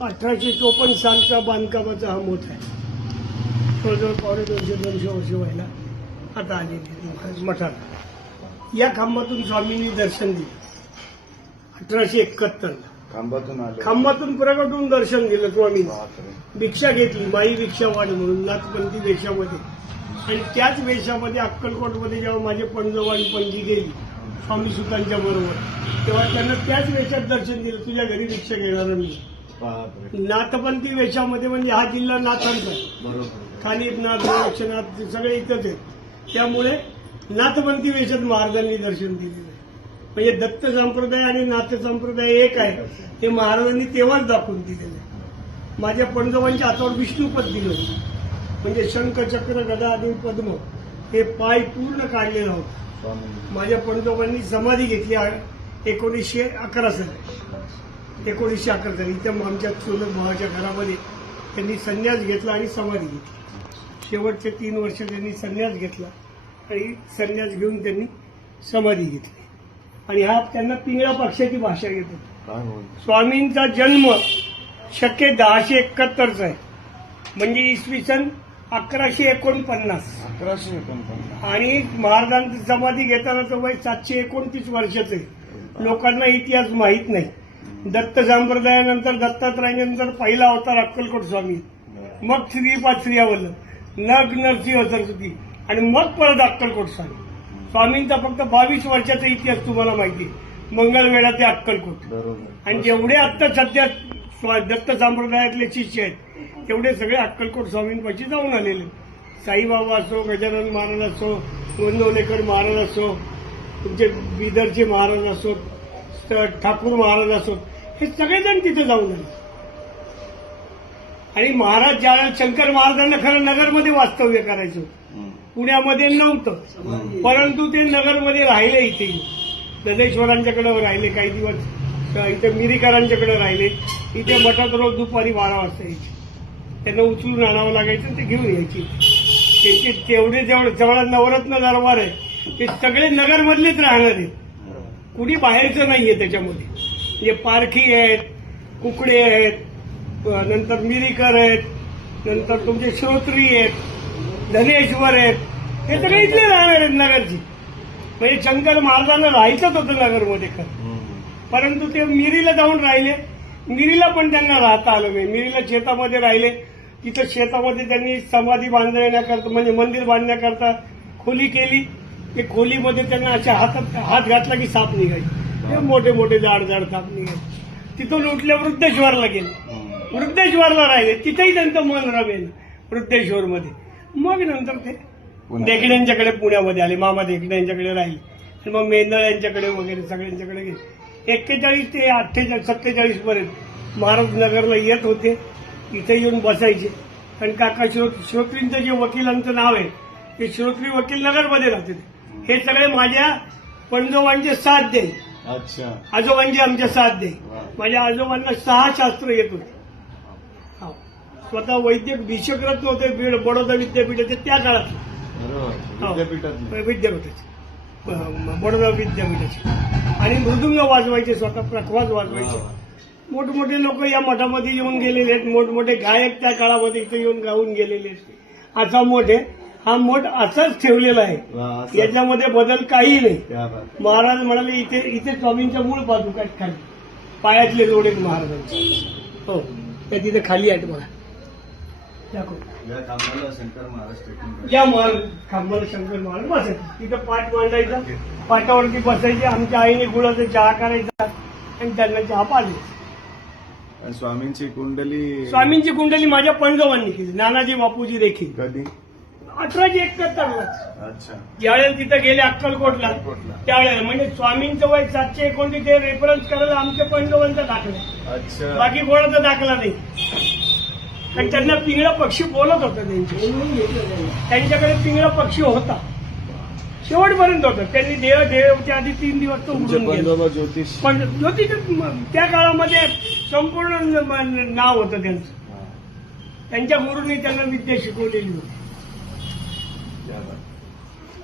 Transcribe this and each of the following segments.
1854 सालचा बांधकामाचा हा मोठ आहे. जवळजवळ पावणे 200 वर्ष व्हायला आता आलेली मठात. या खांबातून स्वामींनी दर्शन दिलं 1871 खांबातून प्रगटून दर्शन दिलं स्वामी. भिक्षा घेतली, माई भिक्षा वाढ म्हणून नाथपंथी वेशामध्ये. आणि त्याच वेशामध्ये अक्कलकोटमध्ये जेव्हा माझे पणजवाडी पणजी गेली स्वामी सुतांच्या बरोबर, तेव्हा त्यांना त्याच वेशात दर्शन दिलं, तुझ्या घरी भिक्षा घेणार मी. नाथपंथी वेशामध्ये म्हणजे हा जिल्हा नाथांचा आहे. खालीप नाथ गोरक्षनाथ सगळे इथंच आहेत. त्यामुळे नाथपंथी वेशात महाराजांनी दर्शन दिलेलं आहे. म्हणजे दत्त संप्रदाय आणि नाथ संप्रदाय एक आहे हे महाराजांनी तेव्हाच दाखवून दिलेलं आहे. माझ्या पणजवांच्या हातावर विष्णुपद दिलं होतं. म्हणजे शंख चक्र गदा आणि पद्म हे पाय पूर्ण काढलेलं होतं. माझ्या पणजवांनी समाधी घेतली 1911 साली. 1911 साली इथं आमच्या चुलत भावाच्या घरामध्ये त्यांनी संन्यास घेतला आणि समाधी घेतली. शेवटचे 3 वर्ष त्यांनी संन्यास घेतला आणि संन्यास घेऊन त्यांनी समाधी घेतली. आणि हा त्यांना पिंगळा पक्षाची भाषा येत होती. स्वामींचा जन्म शके 1071चा आहे. म्हणजे इसवी सन 1149 आणि महाराजांची समाधी घेतानाचं वय 729 वर्षाचं आहे. लोकांना इतिहास माहीत नाही. दत्त संप्रदायानंतर दत्तात्रयानंतर पहिला अवतार अक्कलकोट स्वामी, मग श्रीपाद श्रीवल्लभ, नग नरसिंह सरस्वती आणि मग परत अक्कलकोट स्वामी. स्वामींचा फक्त 22 वर्षाचा इतिहास तुम्हाला माहिती आहे, मंगळवेढा ते अक्कलकोट. आणि जेवढे आता सध्या दत्त संप्रदायातले शिष्य आहेत तेवढे सगळे अक्कलकोट स्वामींपाशी जाऊन आलेले. साईबाबा असो, गजानन महाराज असो, गोंदवलेकर महाराज असो, तुमचे बिदरचे महाराज असो, ठाकूर महाराज असो, हे सगळेजण तिथे जाऊन आले. आणि महाराज ज्यावेळेला शंकर महाराजांना खरं नगरमध्ये वास्तव्य करायचं, पुण्यामध्ये नव्हतं, परंतु ते नगरमध्ये राहिले. इथे गदेश्वरांच्याकडे राहिले काही दिवस, इथे मिरीकरांच्याकडे राहिले. इथे मठात रोज दुपारी 12 वाजता यायचे. त्यांना उचलून आणावं लागायचं, ते घेऊन यायची. त्यांचे तेवढे जेवढा नवरत्न दरबार आहे ते सगळे नगरमधलेच राहणार आहेत, कुणी बाहेरचं नाहीये त्याच्यामध्ये. म्हणजे पारखी आहेत, कुकडे आहेत, नंतर मिरीकर आहेत, नंतर तुमचे श्रोत्री आहेत, धनेश्वर आहेत, हे सगळे इथले राहणार आहेत नगरची. म्हणजे शंकर महाराजांना राहायचंच होतं नगरमध्ये खरं, परंतु ते मिरीला जाऊन राहिले. मिरीला पण त्यांना राहता आलं नाही. मिरीला शेतामध्ये राहिले. तिथं शेतामध्ये त्यांनी समाधी बांधण्याकरता म्हणजे मंदिर बांधण्याकरता खोली केली. ते खोलीमध्ये त्यांना अशा हात घातला की साप निघायचे, मोठे मोठे जाड साप निघायचे. तिथून उठल्या वृद्धेश्वरला गेले, वृद्धेश्वरला राहिले. तिथेही त्यांचं मन रमेल वृद्धेश्वरमध्ये. मग नंतर ते देखण्यांच्याकडे पुण्यामध्ये आले, मामा देखणे यांच्याकडे राहिले. आणि मग मेंदळ यांच्याकडे वगैरे सगळ्यांच्याकडे गेले. 41 ते 47 पर्यंत महाराज नगरला येत होते, इथे येऊन बसायचे. आणि काका श्रोत्रींचं जे वकिलांचं नाव आहे ते श्रोत्री वकील नगरमध्ये राहते. हे सगळे माझ्या पणजोबांचे साध्य आहे. अच्छा, आजोबांचे आमच्या साध्य आहे. माझ्या आजोबांना 6 शास्त्र येत होते. स्वतः वैद्यक भिषकरत्न होते बडोदा विद्यापीठाचे त्या काळात. विद्यापीठाचे बडोदा विद्यापीठाचे. आणि मृदुंग वाजवायचे, स्वतः प्रखवाज वाजवायचे. मोठमोठे लोक या मठामध्ये येऊन गेलेले आहेत. मोठमोठे गायक त्या काळामध्ये इथे येऊन गाऊन गेलेले आहेत. असा मोठ आहे. हा मोठ असाच ठेवलेला आहे, याच्यामध्ये बदल काही नाही. महाराज म्हणाले इथे स्वामींच्या मूळ पादुका आहेत खाली, पायातले जोडे महाराजांचे. हो, त्या तिथे खाली आहेत बघा. या खांबाला शंकर महाराज बसायचे. तिथं पाठ मांडायचा, पाटावरती बसायचे. आमच्या आईने गुळाचा चहा करायचा आणि त्यांना चहा पाजले. स्वामींची कुंडली माझ्या पणजोबांनी केली, नानाजी बापूजी देखील. कधी? 1871ला. अच्छा, ज्यावेळेला तिथं गेले अक्कलकोटला त्यावेळेला. म्हणजे स्वामींचं वय 729 ते रेफरन्स करायला आमच्या पणजोबांचा दाखला. अच्छा, बाकी कोणाचा दाखला नाही. कारण त्यांना पिंगळा पक्षी बोलत होता. त्यांच्याकडे पिंगळा पक्षी होता, शेवटपर्यंत होता. त्यांनी देवाच्या आधी 3 दिवस तो उडून गेला. पण ज्योतिष त्या काळामध्ये संपूर्ण नाव होतं त्यांचं. त्यांच्या गुरुंनी त्यांना विद्या शिकवलेली होती.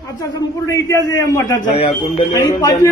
आता संपूर्ण इतिहास आहे या मठाचा. आणि 5वी